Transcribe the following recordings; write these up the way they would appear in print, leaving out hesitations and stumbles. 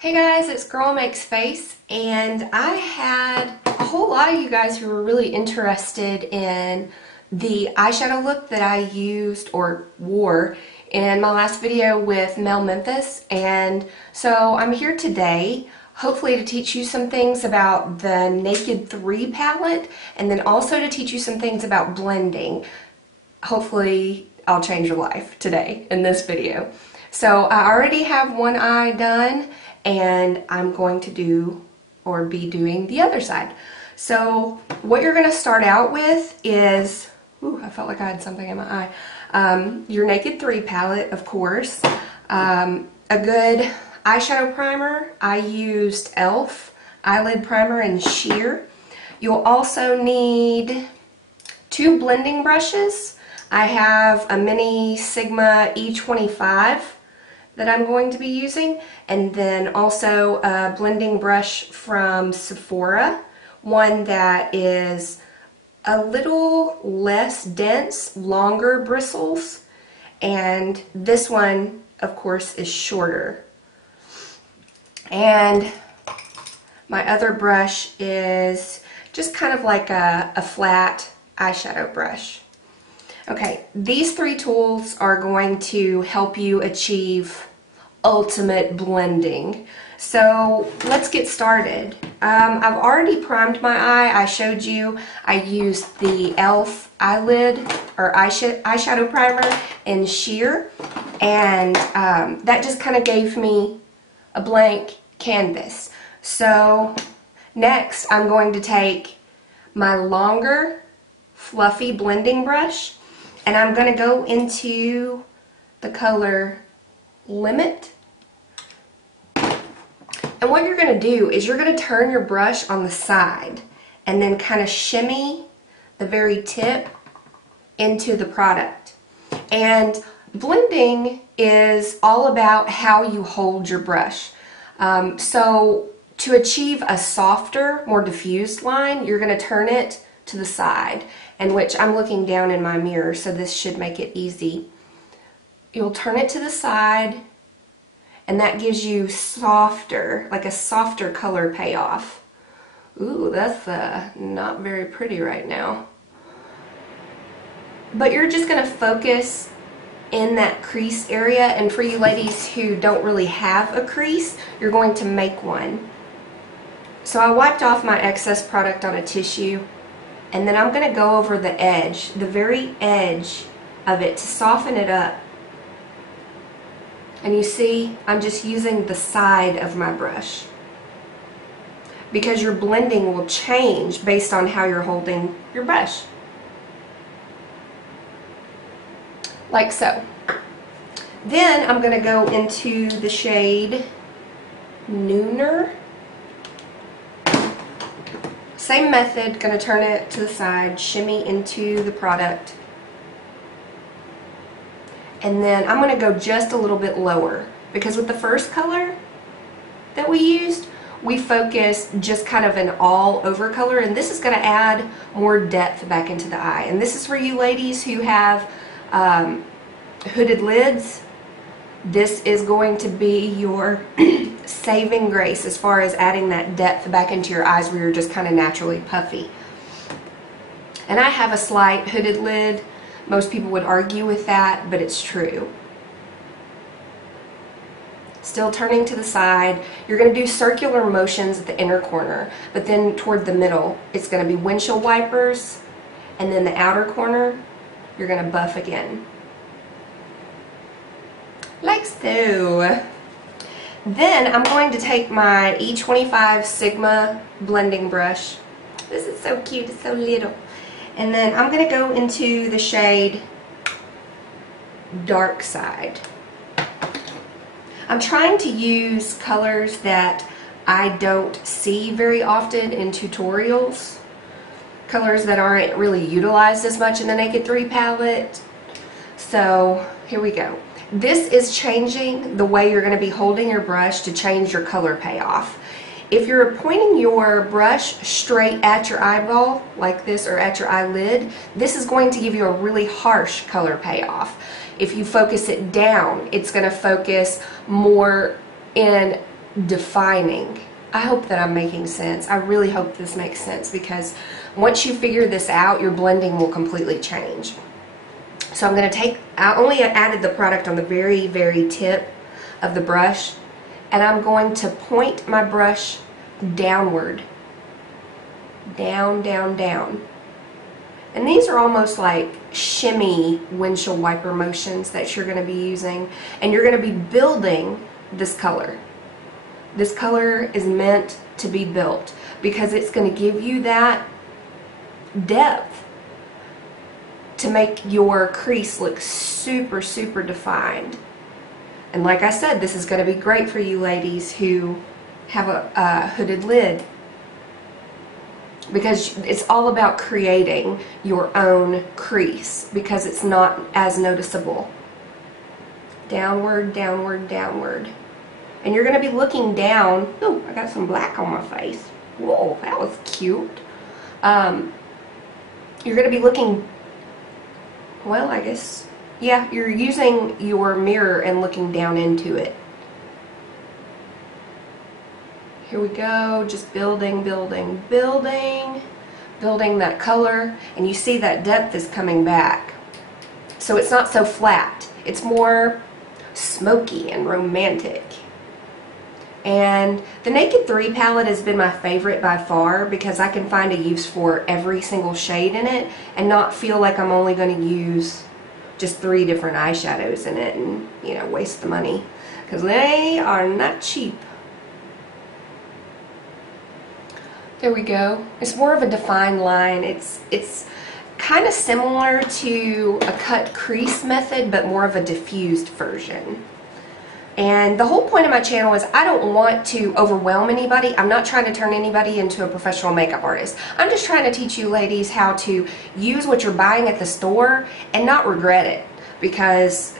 Hey guys, it's Girl Makes Face, and I had a whole lot of you guys who were really interested in the eyeshadow look that I used or wore in my last video with Melmphs, and so I'm here today hopefully to teach you some things about the Naked 3 palette and then also to teach you some things about blending. Hopefully I'll change your life today in this video. So I already have one eye done, and I'm going to do or be doing the other side. So what you're going to start out with is, ooh, I felt like I had something in my eye. Your Naked 3 palette, of course. A good eyeshadow primer. I used e.l.f. eyelid primer in sheer. You'll also need 2 blending brushes. I have a mini Sigma E25 that I'm going to be using, and then also a blending brush from Sephora, one that is a little less dense, longer bristles, and this one of course is shorter. And my other brush is just kind of like a flat eyeshadow brush. Okay, these 3 tools are going to help you achieve ultimate blending. So let's get started. I've already primed my eye. I showed you I used the e.l.f. eyelid or eyeshadow primer in sheer, and that just kind of gave me a blank canvas. So next I'm going to take my longer fluffy blending brush, and I'm going to go into the color Limit. And what you're going to do is you're going to turn your brush on the side and then kind of shimmy the very tip into the product. And blending is all about how you hold your brush. So to achieve a softer, more diffused line, you're going to turn it to the side, and which I'm looking down in my mirror, so this should make it easy. You'll turn it to the side, and that gives you softer, like a softer color payoff. Ooh, that's not very pretty right now. But you're just going to focus in that crease area, and for you ladies who don't really have a crease, you're going to make one. So I wiped off my excess product on a tissue, and then I'm going to go over the edge, the very edge of it, to soften it up. And you see, I'm just using the side of my brush, because your blending will change based on how you're holding your brush. Like so. Then I'm going to go into the shade Nooner. Same method, going to turn it to the side, shimmy into the product. And then I'm going to go just a little bit lower, because with the first color that we used, we focused just kind of an all over color, and this is going to add more depth back into the eye. And this is for you ladies who have hooded lids. This is going to be your saving grace as far as adding that depth back into your eyes where you're just kind of naturally puffy. And I have a slight hooded lid. Most people would argue with that, but it's true. Still turning to the side. You're going to do circular motions at the inner corner, but then toward the middle, it's going to be windshield wipers, and then the outer corner, you're going to buff again. Like so. Then I'm going to take my E25 Sigma blending brush. This is so cute, it's so little. And then I'm going to go into the shade Dark Side. I'm trying to use colors that I don't see very often in tutorials. Colors that aren't really utilized as much in the Naked 3 palette. So here we go. This is changing the way you're going to be holding your brush to change your color payoff. If you're pointing your brush straight at your eyeball, like this, or at your eyelid, this is going to give you a really harsh color payoff. If you focus it down, it's going to focus more in defining. I hope that I'm making sense. I really hope this makes sense, because once you figure this out, your blending will completely change. So I'm going to take, I only added the product on the very, very tip of the brush, and I'm going to point my brush downward. Down, down, down. And these are almost like shimmy windshield wiper motions that you're going to be using, and you're going to be building this color. This color is meant to be built because it's going to give you that depth to make your crease look super, super defined. And like I said, this is going to be great for you ladies who have a hooded lid, because it's all about creating your own crease because it's not as noticeable. Downward, downward, downward. And you're going to be looking down. Oh, I got some black on my face. Whoa, that was cute. You're going to be looking, well, I guess, yeah, you're using your mirror and looking down into it. Here we go, just building, building, building, building that color, and you see that depth is coming back. So it's not so flat. It's more smoky and romantic. And the Naked 3 palette has been my favorite by far because I can find a use for every single shade in it and not feel like I'm only going to use just 3 different eyeshadows in it and, you know, waste the money, because they are not cheap. There we go. It's more of a defined line. It's kind of similar to a cut crease method, but more of a diffused version. And the whole point of my channel is I don't want to overwhelm anybody. I'm not trying to turn anybody into a professional makeup artist. I'm just trying to teach you ladies how to use what you're buying at the store and not regret it, because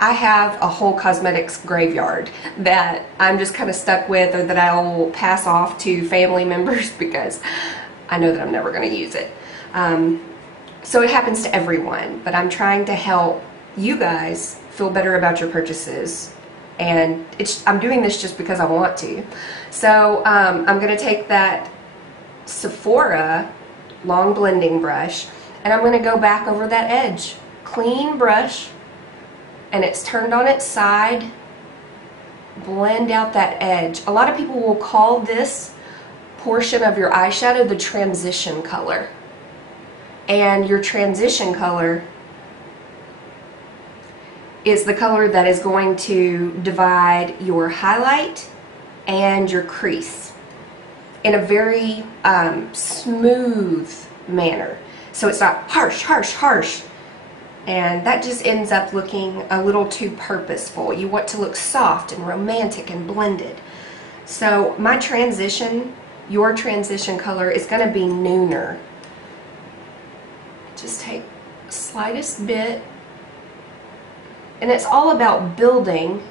I have a whole cosmetics graveyard that I'm just kind of stuck with, or that I will pass off to family members because I know that I'm never going to use it. So it happens to everyone, but I'm trying to help you guys feel better about your purchases. And I'm doing this just because I want to. So I'm going to take that Sephora long blending brush, and I'm going to go back over that edge. Clean brush, and it's turned on its side. Blend out that edge. A lot of people will call this portion of your eyeshadow the transition color. And your transition color is the color that is going to divide your highlight and your crease in a very smooth manner. So it's not harsh, harsh, harsh. And that just ends up looking a little too purposeful. You want to look soft and romantic and blended. So my transition, your transition color is going to be Nooner. Just take the slightest bit. And it's all about building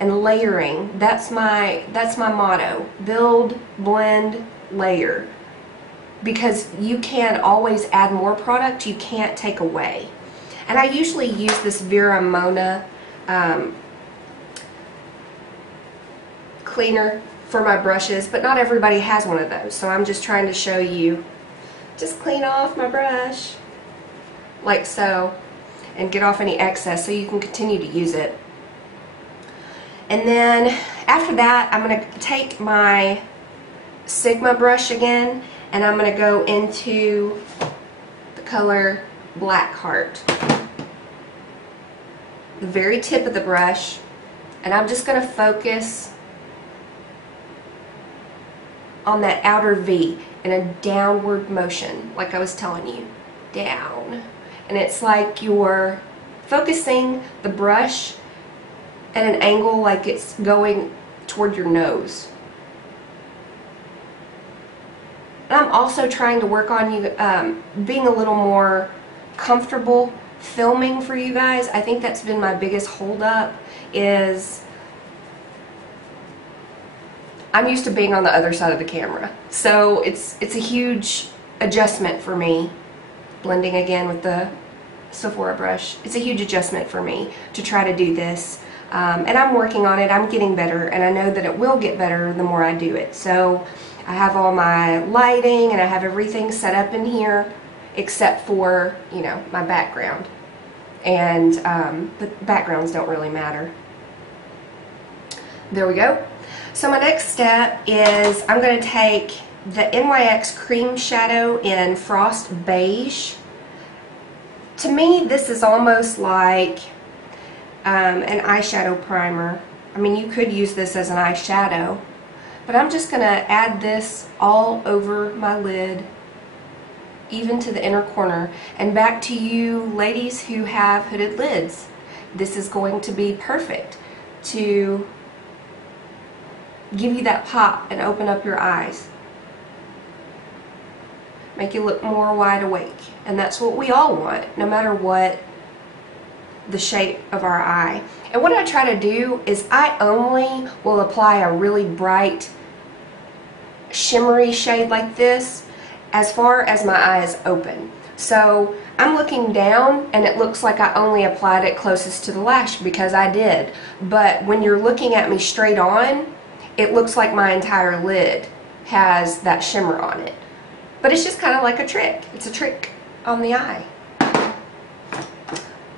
and layering. That's my motto. Build, blend, layer. Because you can always add more product, you can't take away. And I usually use this Vera Mona cleaner for my brushes, but not everybody has one of those. So I'm just trying to show you, just clean off my brush like so, and get off any excess so you can continue to use it. And then after that, I'm going to take my Sigma brush again, and I'm going to go into the color Black Heart, the very tip of the brush, and I'm just going to focus on that outer V in a downward motion, like I was telling you, down. And it's like you're focusing the brush at an angle like it's going toward your nose. And I'm also trying to work on you being a little more comfortable filming for you guys. I think that's been my biggest holdup, is I'm used to being on the other side of the camera. So it's a huge adjustment for me. Blending again with the Sephora brush. It's a huge adjustment for me to try to do this And I'm working on it. I'm getting better, and I know that it will get better the more I do it. So I have all my lighting and I have everything set up in here except for, you know, my background. And the backgrounds don't really matter. There we go. So my next step is I'm going to take the NYX Cream Shadow in Frost Beige. To me, this is almost like an eyeshadow primer. I mean, you could use this as an eyeshadow, but I'm just going to add this all over my lid, even to the inner corner. And back to you ladies who have hooded lids, this is going to be perfect to give you that pop and open up your eyes. Make you look more wide awake. And that's what we all want, no matter what the shape of our eye. And what I try to do is I only will apply a really bright shimmery shade like this as far as my eye is open. So I'm looking down and it looks like I only applied it closest to the lash, because I did. But when you're looking at me straight on, it looks like my entire lid has that shimmer on it. But it's just kind of like a trick. It's a trick on the eye.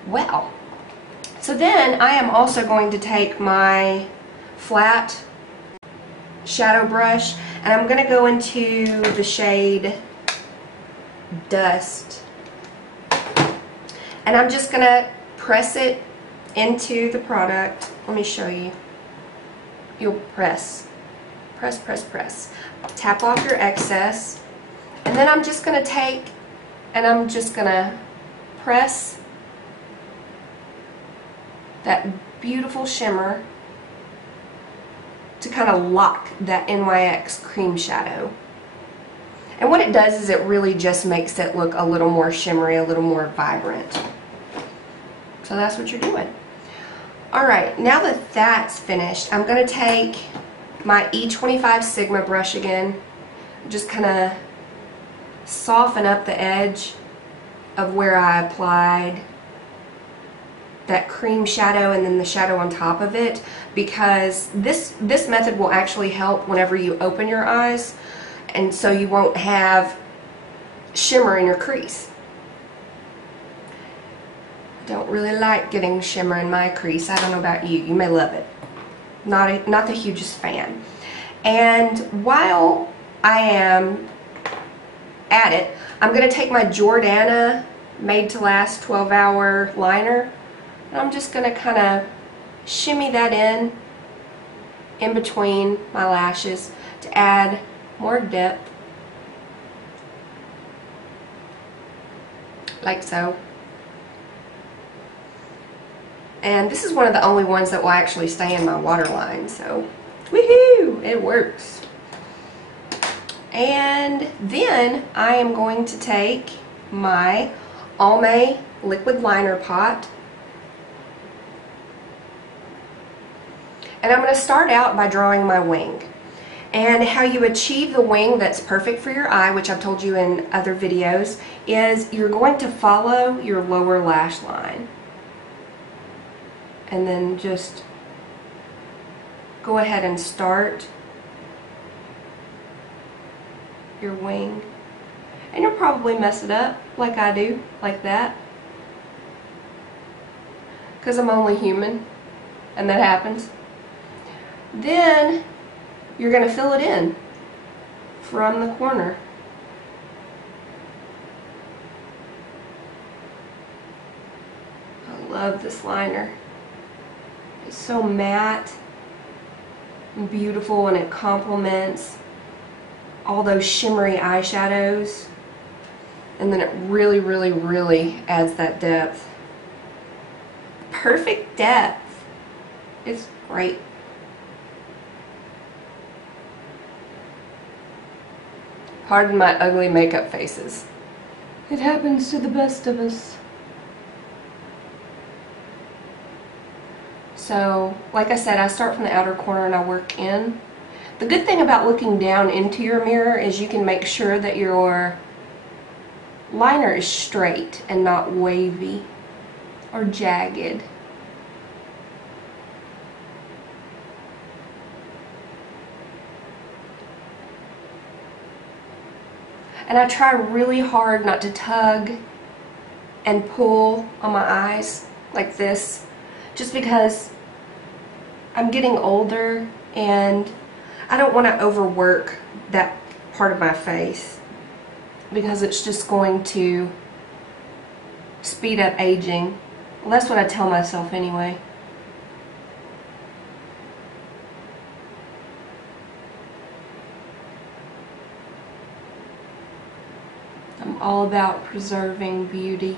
Well, so then I am also going to take my flat shadow brush and I'm going to go into the shade Dust. And I'm just going to press it into the product. Let me show you. You'll press. Press, press, press. Tap off your excess. And then I'm just going to take and I'm just going to press that beautiful shimmer to kind of lock that NYX cream shadow. And what it does is it really just makes it look a little more shimmery, a little more vibrant. So that's what you're doing. Alright, now that that's finished, I'm going to take my E25 Sigma brush again, just kind of soften up the edge of where I applied that cream shadow and then the shadow on top of it, because this method will actually help whenever you open your eyes, and so you won't have shimmer in your crease. I don't really like getting shimmer in my crease. I don't know about you. You may love it. Not the hugest fan. And while I am at it, I'm going to take my Jordana Made to Last 12-hour liner, and I'm just going to kind of shimmy that in between my lashes to add more depth, like so. And this is one of the only ones that will actually stay in my waterline, so woohoo, it works. And then I am going to take my Almay liquid liner pot, and I'm going to start out by drawing my wing. And how you achieve the wing that's perfect for your eye, which I've told you in other videos, is you're going to follow your lower lash line. And then just go ahead and start your wing. And you'll probably mess it up like I do, like that. Because I'm only human, and that happens. Then you're going to fill it in from the corner. I love this liner. It's so matte and beautiful, and it complements all those shimmery eyeshadows, and then it really, really, really adds that depth. Perfect depth. It's great. Pardon my ugly makeup faces. It happens to the best of us. So, like I said, I start from the outer corner and I work in. The good thing about looking down into your mirror is you can make sure that your liner is straight and not wavy or jagged. And I try really hard not to tug and pull on my eyes like this, just because I'm getting older and I don't want to overwork that part of my face, because it's just going to speed up aging. Well, that's what I tell myself anyway. I'm all about preserving beauty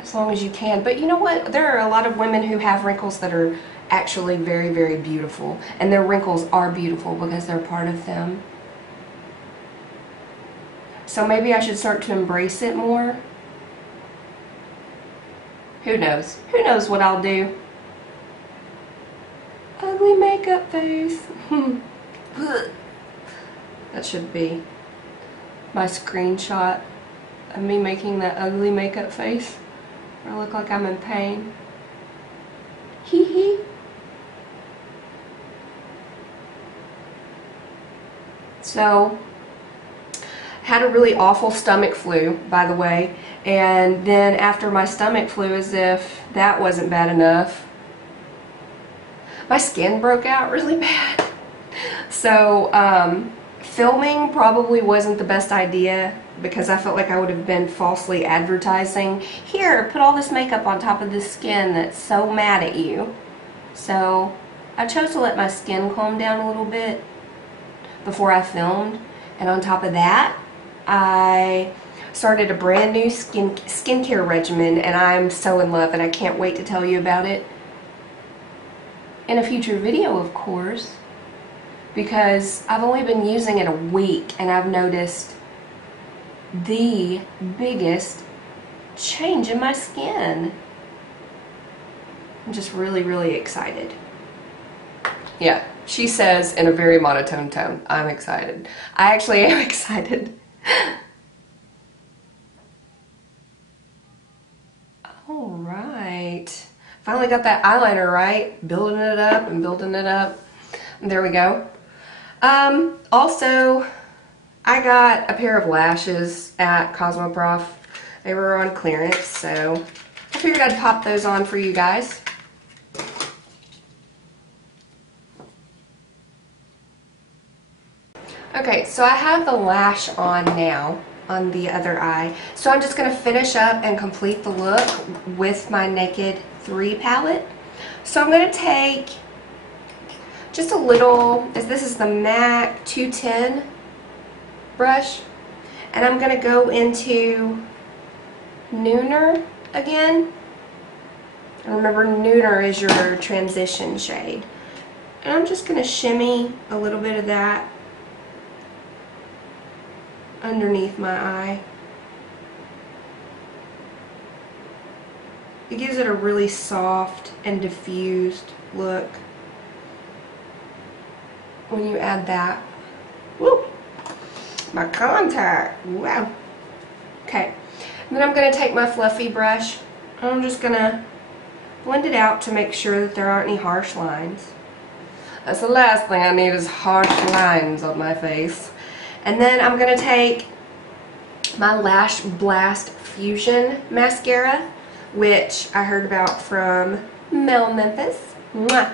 as long as you can. But you know what? There are a lot of women who have wrinkles that are actually very, very beautiful. And their wrinkles are beautiful because they're part of them. So maybe I should start to embrace it more. Who knows? Who knows what I'll do? Ugly makeup face. That should be my screenshot of me making that ugly makeup face where I look like I'm in pain. Hee hee. So, had a really awful stomach flu, by the way, and then after my stomach flu, as if that wasn't bad enough, my skin broke out really bad. So, filming probably wasn't the best idea, because I felt like I would have been falsely advertising, here, put all this makeup on top of this skin that's so mad at you. So I chose to let my skin calm down a little bit before I filmed, and on top of that I started a brand new skincare regimen, and I'm so in love, and I can't wait to tell you about it in a future video, of course. Because I've only been using it a week and I've noticed the biggest change in my skin. I'm just really, really excited. Yeah, she says in a very monotone tone, I'm excited. I actually am excited. Alright. Finally got that eyeliner right. Building it up and building it up. And there we go. Also, I got a pair of lashes at Cosmoprof. They were on clearance, so I figured I'd pop those on for you guys. Okay, so I have the lash on now on the other eye. So I'm just going to finish up and complete the look with my Naked 3 palette. So I'm going to take just a little, this is the MAC 210 brush, and I'm going to go into Nooner again. And remember, Nooner is your transition shade. And I'm just going to shimmy a little bit of that underneath my eye. It gives it a really soft and diffused look when you add that. Woo! My contact. Wow. Okay. And then I'm going to take my fluffy brush and I'm just going to blend it out to make sure that there aren't any harsh lines. That's the last thing I need, is harsh lines on my face. And then I'm going to take my Lash Blast Fusion mascara, which I heard about from Melmphs. Mwah!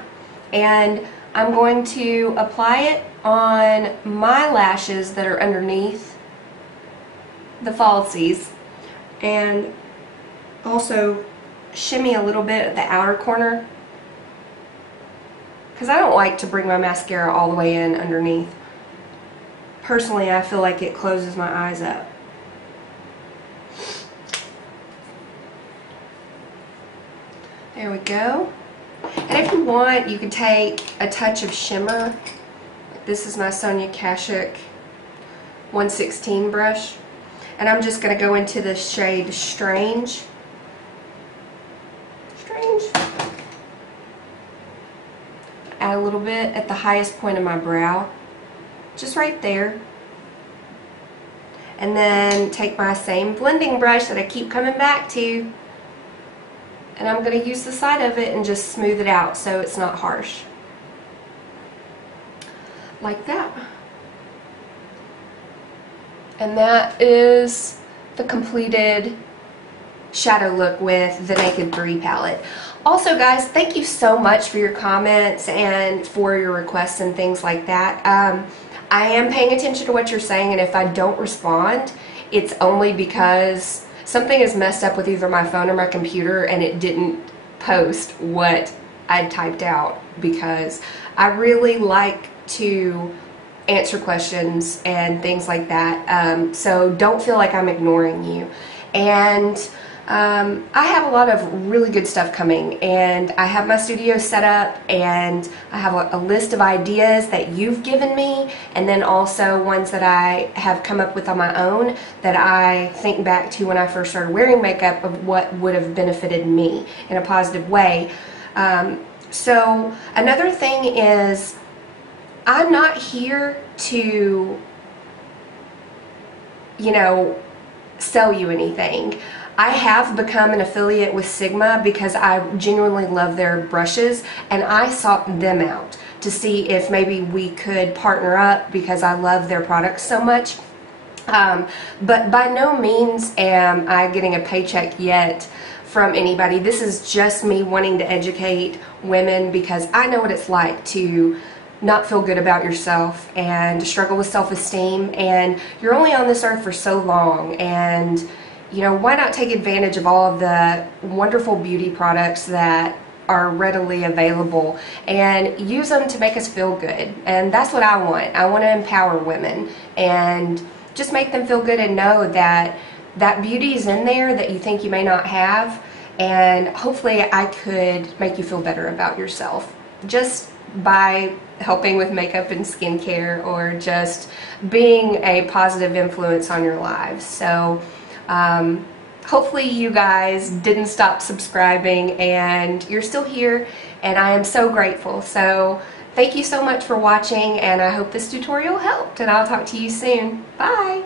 And I'm going to apply it on my lashes that are underneath the falsies, and also shimmy a little bit at the outer corner, because I don't like to bring my mascara all the way in underneath. Personally, I feel like it closes my eyes up. There we go. And if you want, you could take a touch of shimmer. This is my Sonia Kashuk 116 brush. And I'm just going to go into the shade Strange. Strange. Add a little bit at the highest point of my brow. Just right there. And then take my same blending brush that I keep coming back to, and I'm going to use the side of it and just smooth it out so it's not harsh. Like that. And that is the completed shadow look with the Naked 3 palette. Also guys, thank you so much for your comments and for your requests and things like that. I am paying attention to what you're saying, and if I don't respond, it's only because something is messed up with either my phone or my computer and it didn't post what I typed out, because I really like to answer questions and things like that. So don't feel like I'm ignoring you. And I have a lot of really good stuff coming, and I have my studio set up, and I have a list of ideas that you've given me, and then also ones that I have come up with on my own that I think back to when I first started wearing makeup of what would have benefited me in a positive way. So another thing is, I'm not here to, you know, sell you anything. I have become an affiliate with Sigma because I genuinely love their brushes, and I sought them out to see if maybe we could partner up because I love their products so much. But by no means am I getting a paycheck yet from anybody. This is just me wanting to educate women, because I know what it's like to not feel good about yourself and struggle with self-esteem, and you're only on this earth for so long, and you know, why not take advantage of all of the wonderful beauty products that are readily available and use them to make us feel good. And that's what I want. I want to empower women and just make them feel good and know that that beauty is in there that you think you may not have, and hopefully I could make you feel better about yourself just by helping with makeup and skincare, or just being a positive influence on your lives. So hopefully you guys didn't stop subscribing and you're still here, and I am so grateful. So thank you so much for watching, and I hope this tutorial helped, and I'll talk to you soon. Bye!